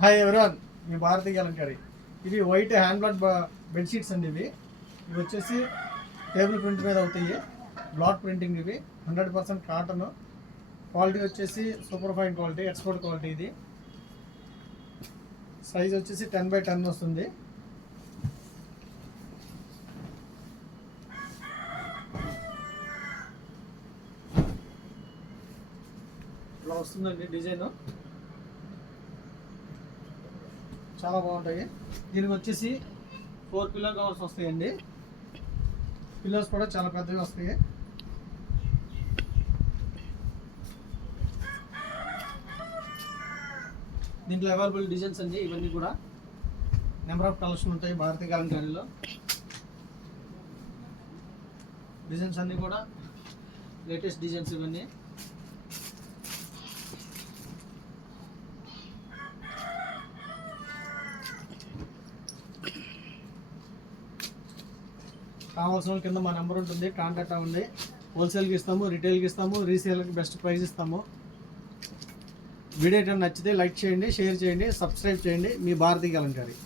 Hi everyone, మీ భారతీ కలంకారి. ఇవి white hand black bedsheets అండి. ఇవి వచ్చేసి టేబుల్ ప్రింట్ మీద అవుతాయి. Block printing. ఇవి 100% కాటన్. క్వాలిటీ వచ్చేసి super fine quality, export quality. ఇది సైజ్ వచ్చేసి 10x10 వస్తుంది. ఇలా వస్తుందండి డిజైన్. చాలా బాగుంటాయి. దీనికి వచ్చేసి 4 పిల్లో కవర్స్ వస్తాయండి. పిల్లోస్ కూడా చాలా పెద్దవి వస్తాయి. దీంట్లో అవైలబుల్ డిజైన్స్ అండి. ఇవన్నీ కూడా నెంబర్ ఆఫ్ కలెక్షన్ ఉంటాయి భారతీ కలంకారీలో. డిజైన్స్ అన్నీ కూడా లేటెస్ట్ డిజైన్స్ ఇవన్నీ. కావాల్సిన వాళ్ళు కింద మా నెంబర్ ఉంటుంది, కాంటాక్ట్ అవ్వండి. హోల్సేల్కి ఇస్తాము, రిటైల్కి ఇస్తాము, రీసేల్కి బెస్ట్ ప్రైస్ ఇస్తాము. వీడియో నచ్చితే లైక్ చేయండి, షేర్ చేయండి, సబ్స్క్రైబ్ చేయండి. మీ భారతీ కలంకారీ.